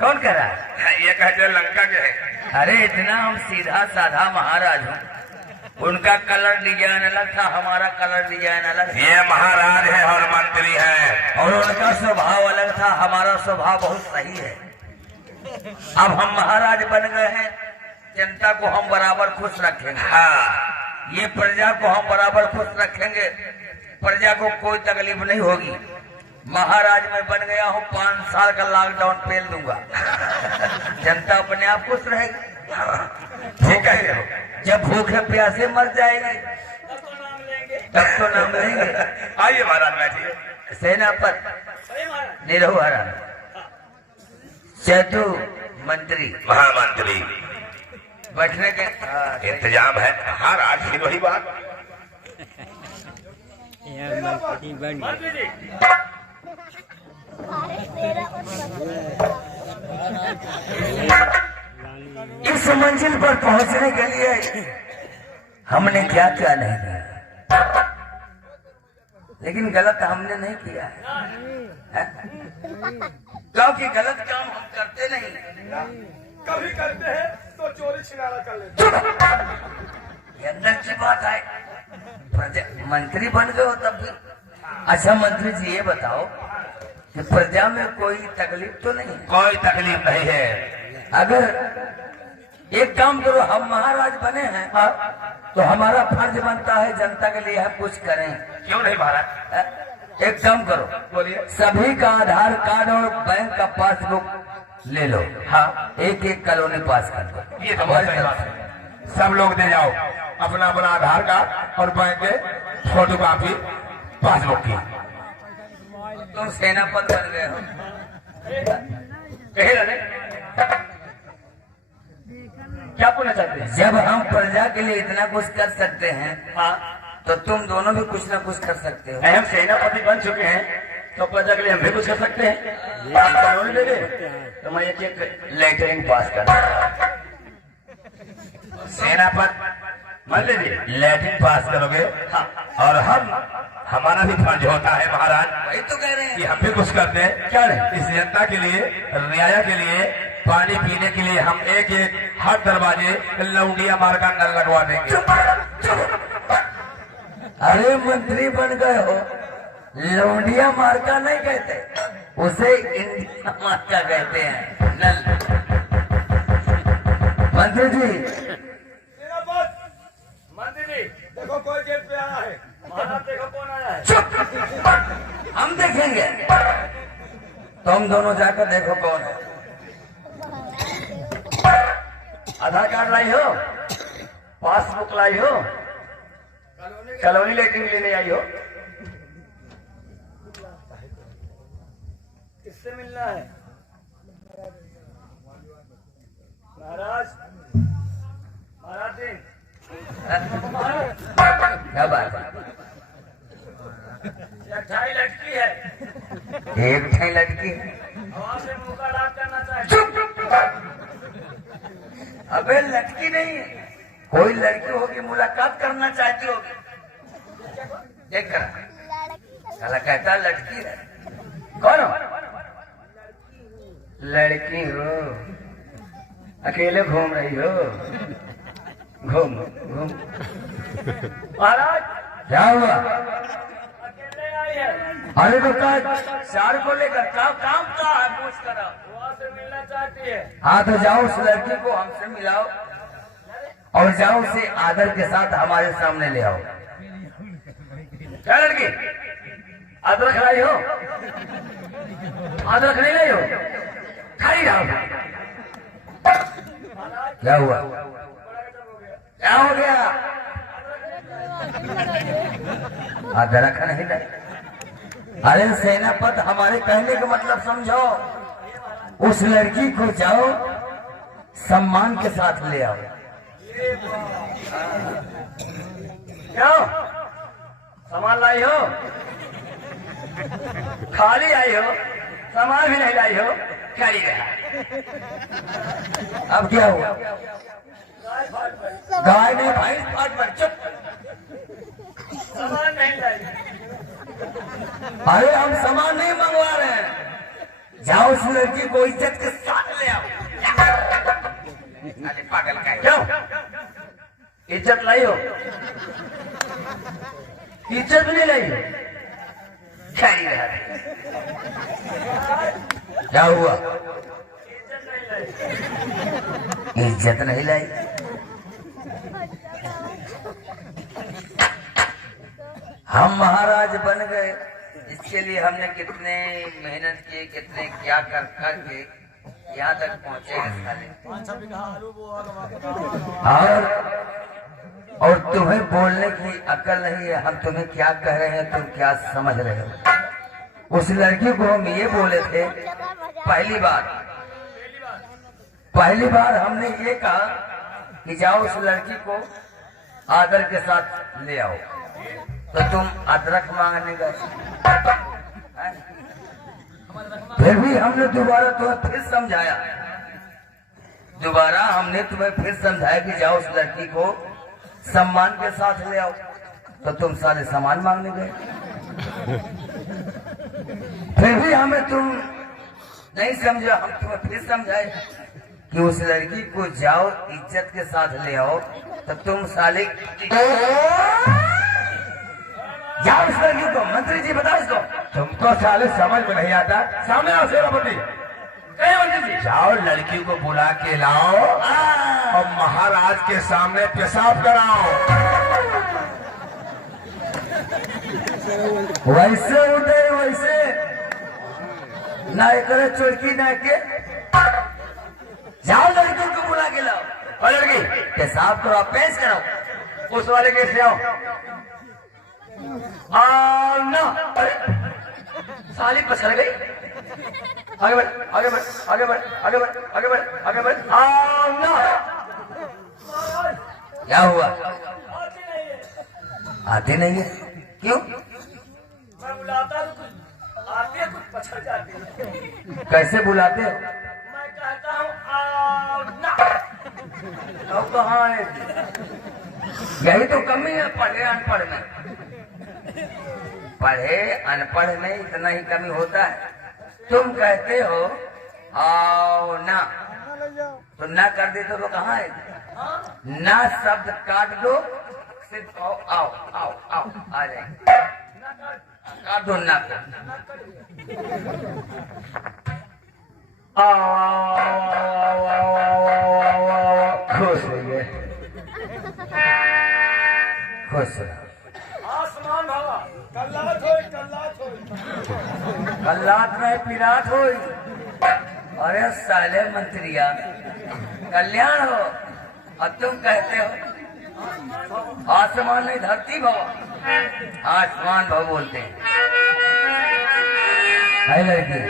कौन कह रहा है? ये कहते हैं लंका के है। अरे इतना हम सीधा साधा महाराज हूँ, उनका कलर डिजाइन अलग था, हमारा कलर डिजाइन अलग था। ये महाराज है और मंत्री है, और उनका स्वभाव अलग था, हमारा स्वभाव बहुत सही है। अब हम महाराज बन गए हैं, जनता को हम बराबर खुश रखेंगे। हाँ ये प्रजा को हम बराबर खुश रखेंगे, प्रजा को कोई तकलीफ नहीं होगी। महाराज मैं बन गया हूँ, 5 साल का लॉकडाउन पेल दूंगा, जनता अपने आप खुश रहेगी। ठीक है, जब भूखे प्यासे मर जाएंगे तब तो नाम लेंगे। आइए महाराज बैठिए। सेनापति निरहुहरा सेतु मंत्री महामंत्री बैठने के इंतजाम है महाराज की वही बात। इस मंजिल पर पहुंचने के लिए हमने क्या क्या नहीं किया, लेकिन गलत हमने नहीं किया है, क्योंकि गलत काम हम करते नहीं। कभी करते हैं तो चोरी छिनारा कर लेते हैं। ये अंदर की बात है। मंत्री बन गए हो तब भी। अच्छा मंत्री जी ये बताओ कि प्रजा में कोई तकलीफ तो नहीं है? कोई तकलीफ नहीं है। अगर एक काम करो, हम महाराज बने हैं तो हमारा फर्ज बनता है जनता के लिए हम कुछ करें। क्यों नहीं महाराज? एक काम करो, बोलिए। सभी का आधार कार्ड और बैंक का पासबुक ले लो। हाँ एक एक कॉलोनी पास कर दो। ये तो बहुत सही बात है। सब लोग दे जाओ अपना अपना आधार कार्ड और बैंक के फोटो कॉपी पासबुक की। तुम सेनापति बन गए हो। कहे ना क्या बोलना चाहते हैं? जब हम प्रजा के लिए इतना कुछ कर सकते हैं हाँ तो तुम दोनों भी कुछ ना कुछ कर सकते हो। हम सेनापति बन चुके हैं तो प्रजा के लिए हम भी कुछ कर सकते हैं। आप कानून दे दे तो मैं एक लेटरिंग पास कर सेनापति मान लीजिए लैट्रिन पास करोगे। हाँ। और हमारा भी फर्ज होता है महाराज, वही तो कह रहे हैं कि हम भी कुछ करते हैं। क्या नहीं, इस जनता के लिए, रियाया के लिए, पानी पीने के लिए हम एक एक हर दरवाजे लौंडिया मार का नल लगवा देंगे। अरे मंत्री बन गए हो, लौंडिया मार्का नहीं कहते, उसे इंडिया मार्का कहते हैं, नल। मंत्री जी मंत्री जी देखो कोई गेट पे आया है। महाराज देखो कौन आया है। चुप, हम देखेंगे, तुम दोनों जाकर देखो कौन है। आधार कार्ड लाई हो, पासबुक लाई हो, कॉलोनी लेटरिन लेने आई हो। किससे मिलना है महाराज? महाराज दिन क्या बात है? ढाई लड़की है, एक ठाई लड़की है। वहां से मुंह का रात करना चाहिए। अबे लड़की नहीं है, कोई लड़की होगी मुलाकात करना चाहती होगी। देख कर साला कहता लड़की है। कौन हो? लड़की हो, अकेले घूम रही हो, घूम घूम। महाराज क्या हुआ? अकेले आई है, अरे बेटा चार को लेकर काम क्या है, पूछ कर आओ। वहां से मिलना चाहती है। हाँ तो जाओ उस लड़की को हमसे मिलाओ और जाओ उसे आदर के साथ हमारे सामने ले आओ। क्या लड़की अदरक लाई हो? अदरक नहीं लाई हो? खाई रहो। क्या हुआ? क्या हो गया? अदरक नहीं लाई? अरे सेनापति हमारे कहने का मतलब समझो। उस लड़की को जाओ सम्मान के साथ ले आओ। क्यों सामान लाई हो? खाली आई हो, सामान भी नहीं लाई हो, खाली रहा। अब क्या हुआ? गाय ने भैंस फाट पर। चुप, सामान नहीं लाई। अरे हम सामान नहीं मंगवा रहे हैं, जाओ उस लड़की को इज्जत के साथ अरे पागल का है। क्यों इज्जत लाई हो? इज्जत भी नहीं लाई हो? खैरी रहा। क्या हुआ? इज्जत नहीं लाई। हम महाराज बन गए, इसके लिए हमने कितने मेहनत की, कितने क्या कर करके यहाँ तक पहुँचे हैं साले। और तुम्हें बोलने की अकल नहीं है। हम तुम्हें क्या कह रहे हैं, तुम क्या समझ रहे हो? उस लड़की को हम ये बोले थे पहली बार हमने ये कहा कि जाओ उस लड़की को आदर के साथ ले आओ, तो तुम अदरक मांगने गए। फिर भी हमने दोबारा तुम्हें फिर समझाया कि जाओ उस लड़की को सम्मान के साथ ले आओ, तो तुम साले सम्मान मांगने गए। फिर भी हमें तुम नहीं समझो, हम तुम्हें फिर समझाए कि उस लड़की को जाओ इज्जत के साथ ले आओ, तो तुम साले जाओ उस लड़की को। मंत्री जी बताओ इसको। तुमको साले समझ में नहीं आता। सामने आओ सेनापति। मंत्री जी जाओ लड़की को बुला के लाओ और महाराज के सामने पेशाब कराओ। वैसे उठे वैसे ना करे चोरकी ना के। जाओ लड़की को बुला के लाओ और लड़की पेशाब करो, पेश करो उस वाले के से आओ। ना अरे साली पसर गई। आगे बढ़ आगे बढ़ आगे बढ़ आगे बढ़ आगे बढ़ आगे बढ़। ना क्या हुआ? आते नहीं है? क्यों? मैं बुलाता हूँ कुछ आते हैं, कुछ पछड़ जाते हैं। कैसे बुलाते हो? मैं कहता हूँ आओ ना। अब कहाँ है? यही तो कमी है पढ़े अनपढ़ में। पढ़े अनपढ़ में इतना ही कमी होता है। तुम कहते हो आओ ना, तो ना कर दे तो कहाँ है? ना शब्द काट दो, सिर्फ आओ आओ आओ आओ आ जाए। काट दो ना को। खुश हो गए, खुश हो। आसमान हवा कल्लात होई कल्लात में पिरात हो। अरे साले मंत्रिया कल्याण हो, और तुम कहते हो आसमान नहीं धरती भव। आसमान भव बोलते हैं। है लड़की